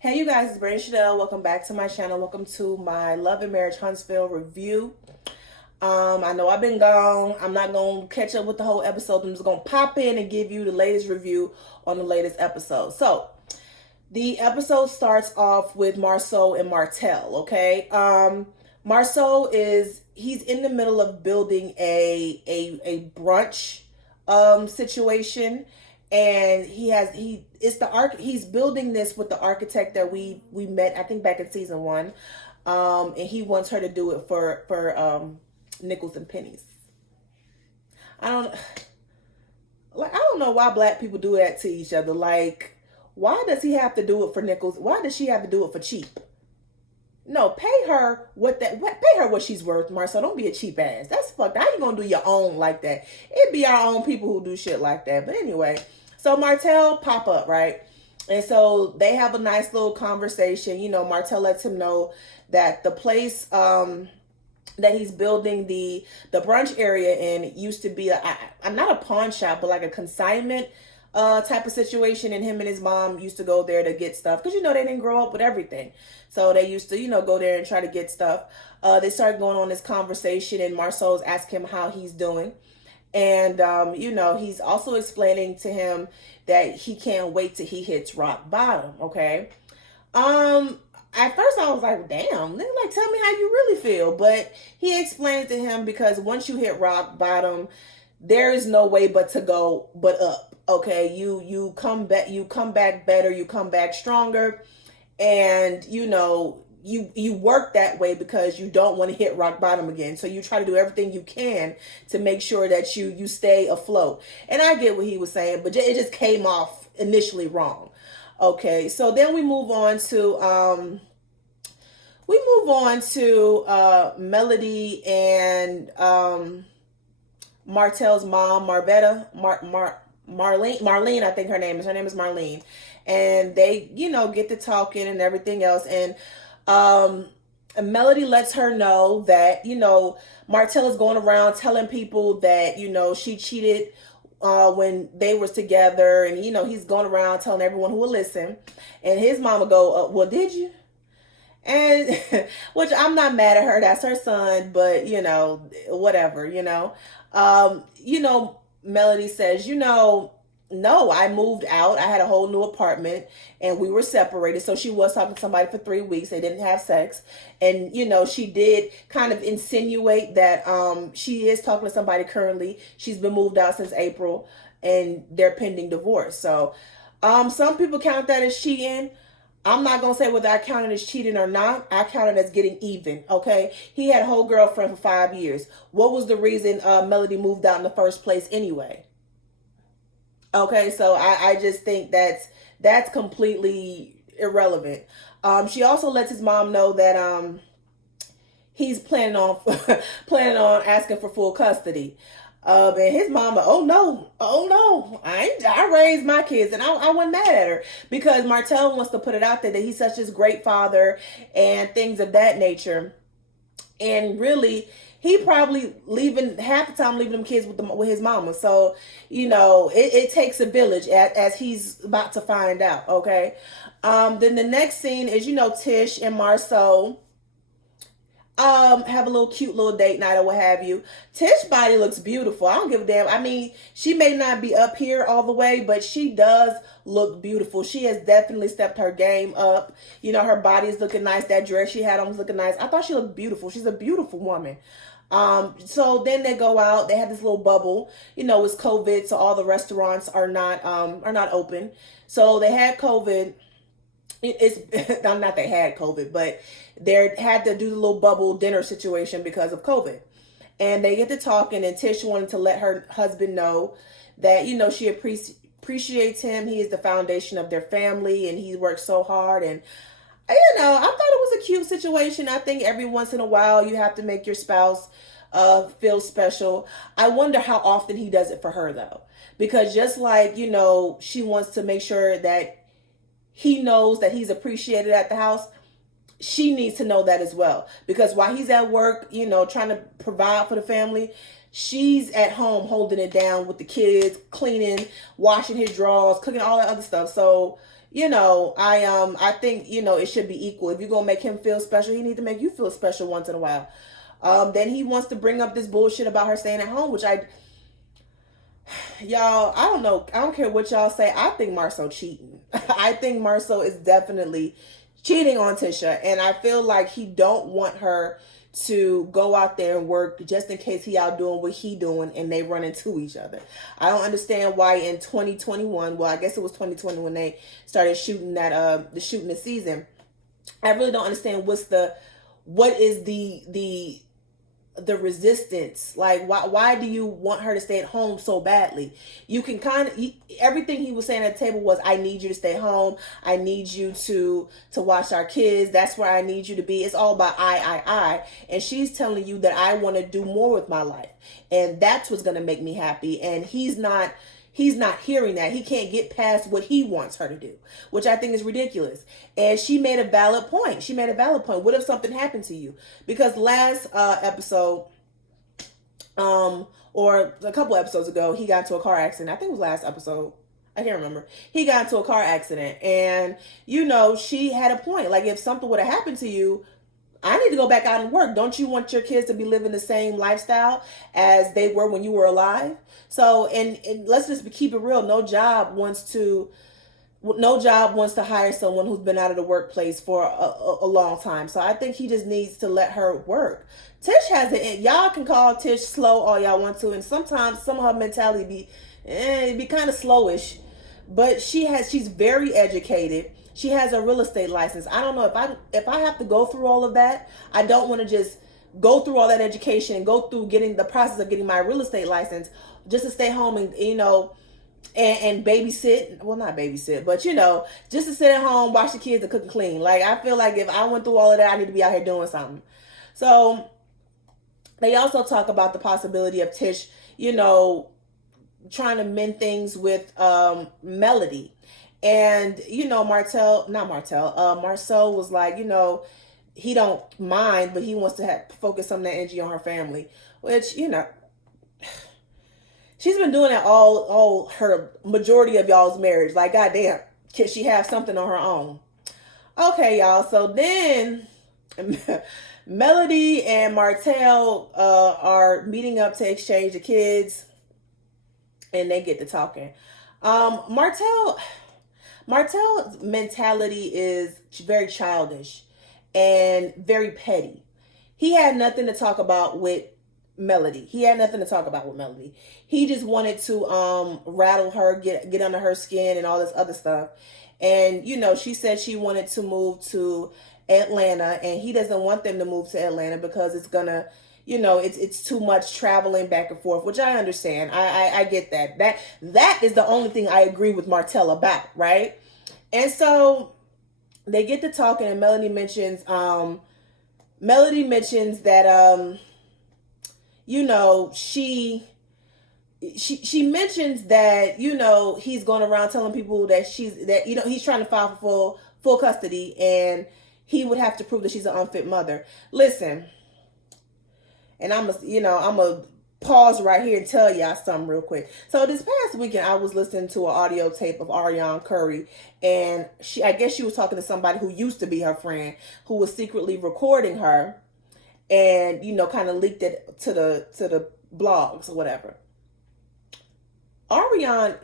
Hey you guys, it's Brandon Chanel. Welcome back to my channel. Welcome to my Love and Marriage Huntsville review. I know I've been gone. I'm not going to catch up with the whole episode. I'm just going to pop in and give you the latest review on the latest episode. So, the episode starts off with Marceau and Martell, okay? Marceau he's in the middle of building a brunch situation, and he's building this with the architect that we met, I think, back in season 1. And he wants her to do it for nickels and pennies. I don't I don't know why black people do that to each other. Like, why does he have to do it for nickels? Why does she have to do it for cheap? No, pay her what she's worth, Marcel. Don't be a cheap ass. That's fucked. How you gonna do your own like that? It be our own people who do shit like that. But anyway, so Martell pop up, right? And so they have a nice little conversation. You know, Martell lets him know that the place that he's building the brunch area in used to be I'm not a pawn shop, but like a consignment type of situation. And him and his mom used to go there to get stuff because, you know, they didn't grow up with everything. So they used to, you know, go there and try to get stuff. They started going on this conversation, and Marceau's asking him how he's doing. And, you know, he's also explaining to him that he can't wait till he hits rock bottom. Okay. At first I was like, damn, like, tell me how you really feel. But he explained to him, because once you hit rock bottom, there is no way but to go but up. Okay. You come back better, you come back stronger. And, you know, you work that way because you don't want to hit rock bottom again. So you try to do everything you can to make sure that you stay afloat. And I get what he was saying, but it just came off initially wrong. Okay, so then we move on to Melody and Martell's mom, Marlene, I think her name is Marlene. And they, you know, get to talking and everything else. And Melody lets her know that, you know, Martell is going around telling people that, you know, she cheated when they was together. And, you know, he's going around telling everyone who will listen. And his mama go, well, did you? And which, I'm not mad at her. That's her son. But, you know, whatever, you know. Melody says, you know, no, I moved out. I had a whole new apartment and we were separated. So she was talking to somebody for 3 weeks. They didn't have sex. And, you know, she did kind of insinuate that she is talking to somebody currently. She's been moved out since April and they're pending divorce. So some people count that as cheating. I'm not going to say whether I count it as cheating or not. I count it as getting even, okay? He had a whole girlfriend for 5 years. What was the reason Melody moved out in the first place anyway? Okay, so I just think that's completely irrelevant. She also lets his mom know that he's planning on asking for full custody. And his mama, oh no, I raised my kids, and I wasn't mad at her because Martell wants to put it out there that he's such a great father and things of that nature. And really, he probably leaving them kids with his mama. So, you know, it takes a village, as he's about to find out. Okay. Then the next scene is, you know, Tish and Marceau have a little cute little date night or what have you. Tish's body looks beautiful. I don't give a damn. I mean, she may not be up here all the way, but she does look beautiful. She has definitely stepped her game up. You know, her body is looking nice. That dress she had on was looking nice. I thought she looked beautiful. She's a beautiful woman. So then they go out. They have this little bubble. You know, it's COVID, so all the restaurants are not open. So they had COVID. It's not they had COVID, but they had to do the little bubble dinner situation because of COVID. And they get to talking, and Tish wanted to let her husband know that, you know, she appreciates him. He is the foundation of their family, and he worked so hard. And, you know, I thought it was a cute situation. I think every once in a while you have to make your spouse feel special. I wonder how often he does it for her, though. Because just like, you know, she wants to make sure that he knows that he's appreciated at the house, she needs to know that as well. Because while he's at work, you know, trying to provide for the family, she's at home holding it down with the kids, cleaning, washing his drawers, cooking, all that other stuff. So I think, it should be equal. If you're gonna make him feel special, he needs to make you feel special once in a while. Then he wants to bring up this bullshit about her staying at home, which y'all, I don't know. I don't care what y'all say. I think Marceau cheating. I think Marceau is definitely cheating on Tisha, and I feel like he don't want her to go out there and work just in case he out doing what he doing and they run into each other. I don't understand why in 2021, well, I guess it was 2020 when they started shooting the season. I really don't understand what is the resistance. Like, why do you want her to stay at home so badly? You can everything he was saying at the table was, I need you to stay home, I need you to watch our kids, that's where I need you to be. It's all about I. And she's telling you that I want to do more with my life, and that's what's going to make me happy. And he's not hearing that. He can't get past what he wants her to do, which I think is ridiculous. And she made a valid point. What if something happened to you? Because last episode, or a couple episodes ago, he got into a car accident. I think it was last episode. I can't remember. He got into a car accident, and she had a point. Like, if something would have happened to you, I need to go back out and work. Don't you want your kids to be living the same lifestyle as they were when you were alive? So, and let's just keep it real. No job wants to hire someone who's been out of the workplace for a long time. So I think he just needs to let her work. Tish has it. Y'all can call Tish slow all y'all want to, and sometimes some of her mentality be kind of slowish, but she's very educated. She has a real estate license. I don't know if I have to go through all of that. I don't want to just go through all that education and go through getting the process of getting my real estate license just to stay home and and babysit. Well, not babysit, but just to sit at home, watch the kids, and cook and clean. Like, I feel like if I went through all of that, I need to be out here doing something. So they also talk about the possibility of Tish, trying to mend things with Melody. And, Marceau was like, he don't mind, but he wants to focus some of that energy on her family, which, she's been doing that all her majority of y'all's marriage. Like, goddamn, can she have something on her own? Okay, y'all. So then Melody and Martell are meeting up to exchange the kids, and they get to talking. Martell's mentality is very childish and very petty. He had nothing to talk about with Melody. He just wanted to rattle her, get under her skin and all this other stuff. And, she said she wanted to move to Atlanta, and he doesn't want them to move to Atlanta because it's gonna, it's too much traveling back and forth, which I understand. I get that. That is the only thing I agree with Martell about, right? And so they get to talking, and Melody mentions that she mentions that he's going around telling people that he's trying to file for full custody, and he would have to prove that she's an unfit mother. Listen, and I'm a pause right here and tell y'all something real quick. So this past weekend, I was listening to an audio tape of Ariane Curry, and I guess she was talking to somebody who used to be her friend, who was secretly recording her, and kind of leaked it to the blogs or whatever. Ariane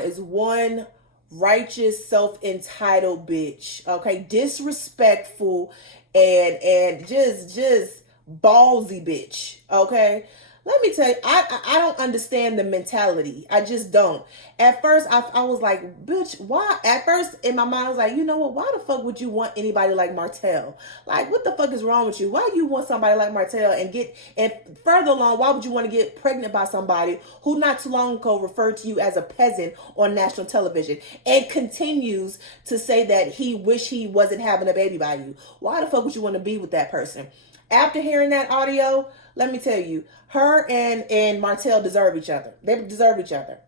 is one righteous, self-entitled bitch. Okay, disrespectful and just ballsy bitch. Okay, let me tell you, I don't understand the mentality. I just don't. At first, I was like, bitch, why? At first, in my mind, I was like, you know what? Why the fuck would you want anybody like Martell? Like, what the fuck is wrong with you? Why do you want somebody like Martell? And further along, why would you want to get pregnant by somebody who not too long ago referred to you as a peasant on national television and continues to say that he wish he wasn't having a baby by you? Why the fuck would you want to be with that person? After hearing that audio, let me tell you, her and Martell deserve each other. They deserve each other.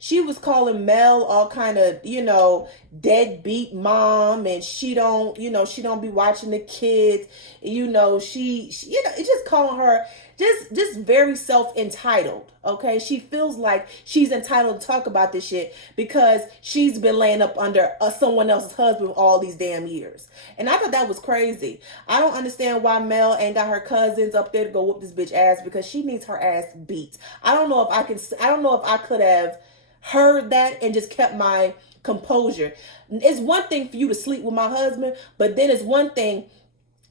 She was calling Mel all kind of, deadbeat mom, and she don't be watching the kids. She it's just calling her just very self-entitled. Okay, she feels like she's entitled to talk about this shit because she's been laying up under someone else's husband all these damn years. And I thought that was crazy. I don't understand why Mel ain't got her cousins up there to go whoop this bitch ass, because she needs her ass beat. I don't know if I could have heard that and just kept my composure. It's one thing for you to sleep with my husband, but then it's one thing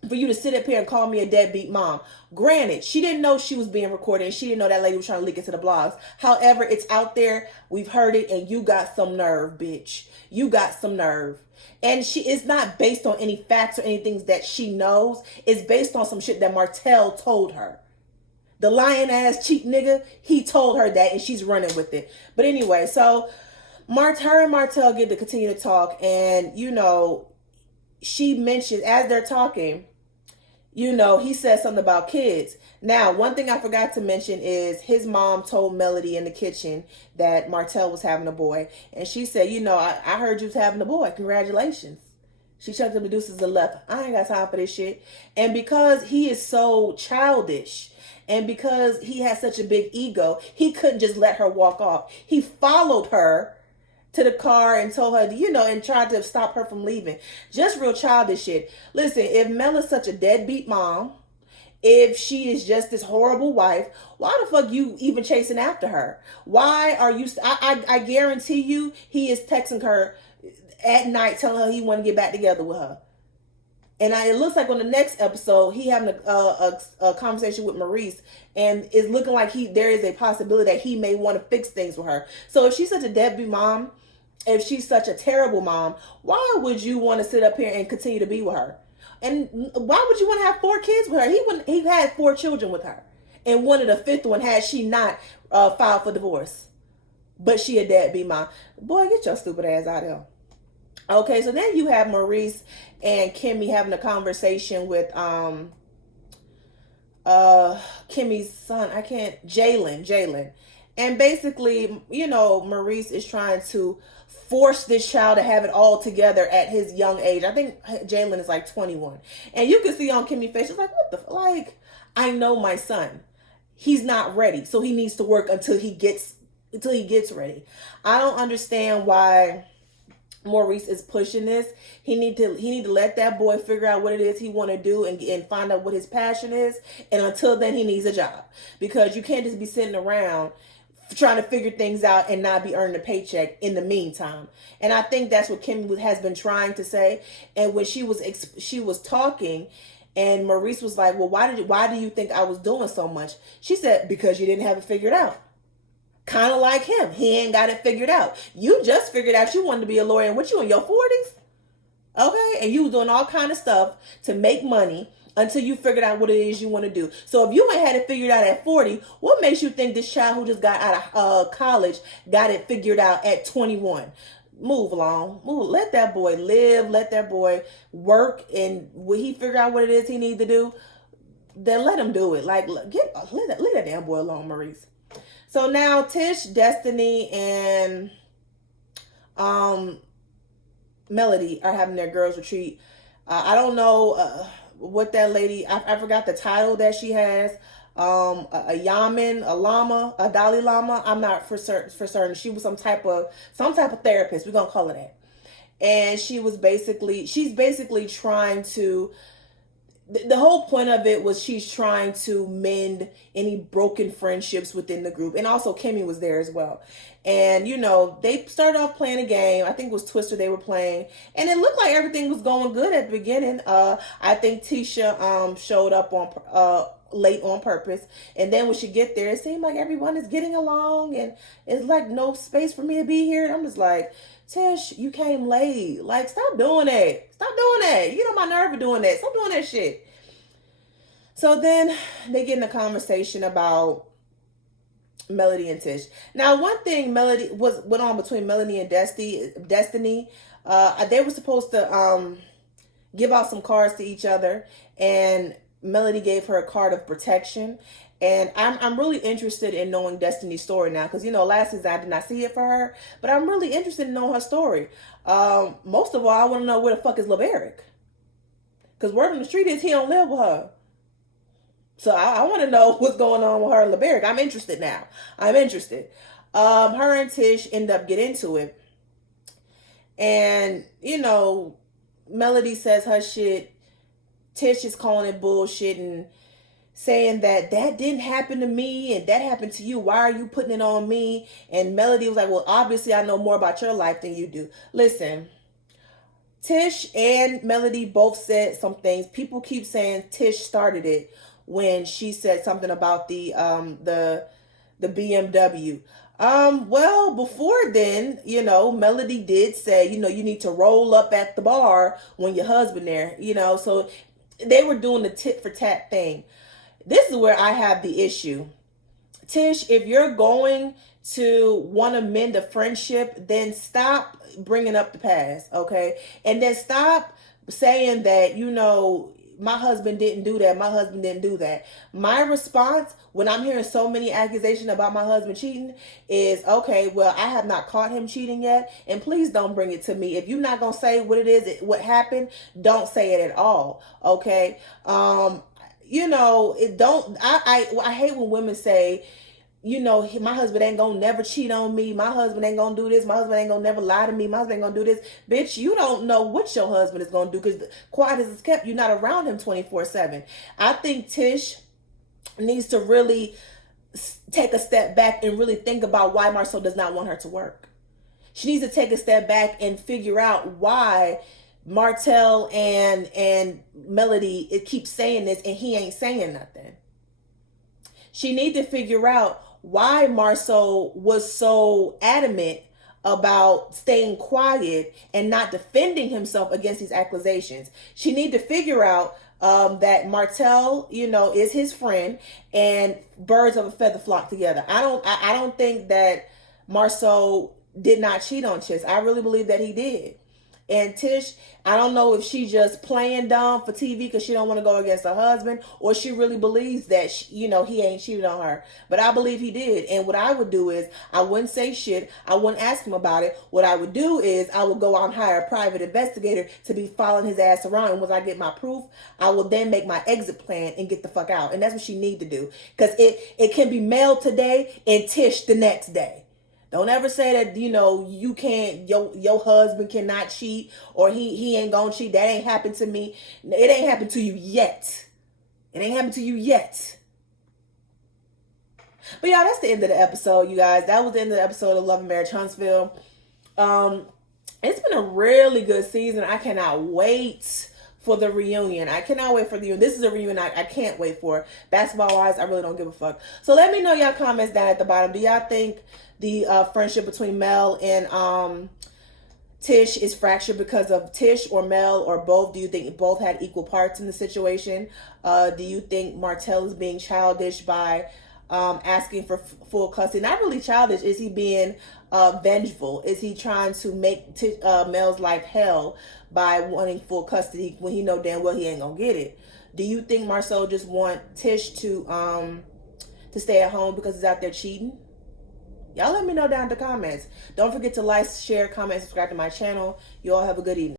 for you to sit up here and call me a deadbeat mom. Granted, she didn't know she was being recorded, and she didn't know that lady was trying to leak it to the blogs. However, it's out there. We've heard it, and you got some nerve, bitch. You got some nerve. And she is not based on any facts or anything that she knows. It's based on some shit that Martell told her. The lying ass cheap nigga, he told her that, and she's running with it. But anyway, so her and Martell get to continue to talk, and she mentioned, as they're talking, he said something about kids. Now, one thing I forgot to mention is his mom told Melody in the kitchen that Martell was having a boy. And she said, I heard you was having a boy. Congratulations. She chucked him the deuces and left. I ain't got time for this shit. And because he is so childish, and because he has such a big ego, he couldn't just let her walk off. He followed her to the car and told her, and tried to stop her from leaving. Just real childish shit. Listen, if Mel is such a deadbeat mom, if she is just this horrible wife, why the fuck you even chasing after her? Why are you? I guarantee you, he is texting her at night, telling her he want to get back together with her. And it looks like on the next episode, he having a conversation with Maurice, and it's looking like there is a possibility that he may want to fix things with her. So if she's such a deadbeat mom, if she's such a terrible mom, why would you want to sit up here and continue to be with her? And why would you want to have 4 kids with her? He had 4 children with her, and one of the 5th one had she not filed for divorce, but she a deadbeat mom. Boy, get your stupid ass out of here. Okay, so then you have Maurice and Kimmy having a conversation with Kimmy's son. Jalen. And basically, Maurice is trying to force this child to have it all together at his young age. I think Jalen is like 21. And you can see on Kimmy's face, she's like, what the I know my son. He's not ready. So he needs to work until he gets ready. I don't understand why Maurice is pushing this. He need to let that boy figure out what it is he want to do and find out what his passion is. And until then, he needs a job, because you can't just be sitting around trying to figure things out and not be earning a paycheck in the meantime. And I think that's what Kim has been trying to say. And when she was talking, and Maurice was like, well, why do you think I was doing so much? She said, because you didn't have it figured out. Kind of like him. He ain't got it figured out. You just figured out you wanted to be a lawyer, and what, you in your 40s? Okay? And you was doing all kind of stuff to make money until you figured out what it is you want to do. So if you ain't had it figured out at 40, what makes you think this child who just got out of college got it figured out at 21? Move along. Let that boy live. Let that boy work. And when he figure out what it is he need to do, then let him do it. Leave that damn boy alone, Maurice. So now Tish, Destiny, and Melody are having their girls' retreat. I don't know what that lady, I forgot the title that she has. A yaman, a lama, a Dalai Lama. I'm not for certain. She was some type of therapist. We're gonna call it that. And she's basically trying to. The whole point of it was she's trying to mend any broken friendships within the group. And also Kimmy was there as well. And, they started off playing a game. I think it was Twister they were playing. And it looked like everything was going good at the beginning. I think Tisha showed up on late on purpose. And then when she get there, it seemed like everyone is getting along. And it's like no space for me to be here. And I'm just like, Tish, you came late. Stop doing that. Stop doing that. You get on my nerve of doing that. Stop doing that shit. So then they get in a conversation about Melody and Tish. Now, one thing went on between Melody and Destiny. They were supposed to give out some cards to each other, and Melody gave her a card of protection. And I'm really interested in knowing Destiny's story now, because last season I did not see it for her, but I'm really interested in knowing her story. Most of all, I want to know where the fuck is LeBeric, because word on the street is he don't live with her. So I want to know what's going on with her and LeBerick. I'm interested now. I'm interested. Her and Tish end up getting into it. And, Melody says her shit. Tish is calling it bullshit and saying that didn't happen to me and that happened to you. Why are you putting it on me? And Melody was like, well, obviously I know more about your life than you do. Listen, Tish and Melody both said some things. People keep saying Tish started it when she said something about the BMW. Well, before then, Melody did say, you need to roll up at the bar when your husband there, so they were doing the tit for tat thing. This is where I have the issue. Tish, if you're going to want to mend a friendship, then stop bringing up the past, okay? And then stop saying that, my husband didn't do that. My husband didn't do that. My response when I'm hearing so many accusations about my husband cheating is, okay, well, I have not caught him cheating yet. And please don't bring it to me. If you're not going to say what it is, what happened, don't say it at all. Okay. It don't, I hate when women say, my husband ain't gonna never cheat on me. My husband ain't gonna do this. My husband ain't gonna never lie to me. My husband ain't gonna do this. Bitch, you don't know what your husband is gonna do because quiet as it's kept, you're not around him 24/7. I think Tish needs to really take a step back and really think about why Marcel does not want her to work. She needs to take a step back and figure out why Martell and Melody it keeps saying this and he ain't saying nothing. She need to figure out why Marceau was so adamant about staying quiet and not defending himself against these accusations. She need to figure out that Martell, is his friend, and birds of a feather flock together. I don't think that Marceau did not cheat on Tish. I really believe that he did. And Tish, I don't know if she just playing dumb for TV because she don't want to go against her husband, or she really believes that he ain't cheated on her. But I believe he did. And what I would do is I wouldn't say shit. I wouldn't ask him about it. What I would do is I would go out and hire a private investigator to be following his ass around. And once I get my proof, I will then make my exit plan and get the fuck out. And that's what she need to do, because it can be mailed today and Tish the next day. Don't ever say that, you can't, your husband cannot cheat or he ain't gonna cheat. That ain't happened to me. It ain't happened to you yet. It ain't happened to you yet. But y'all, that's the end of the episode, you guys. That was the end of the episode of Love and Marriage Huntsville. It's been a really good season. I cannot wait for the reunion. I cannot wait for the reunion. This is a reunion I can't wait for. Basketball wise, I really don't give a fuck. So let me know y'all comments down at the bottom. Do y'all think the friendship between Mel and Tish is fractured because of Tish or Mel or both? Do you think both had equal parts in the situation? Do you think Martell is being childish by asking for full custody? Not really childish. Is he being vengeful? Is he trying to make Mel's life hell by wanting full custody when he know damn well he ain't gonna get it? Do you think Marcel just want Tish to stay at home because he's out there cheating? Y'all let me know down in the comments. Don't forget to like, share, comment, subscribe to my channel. You all have a good evening.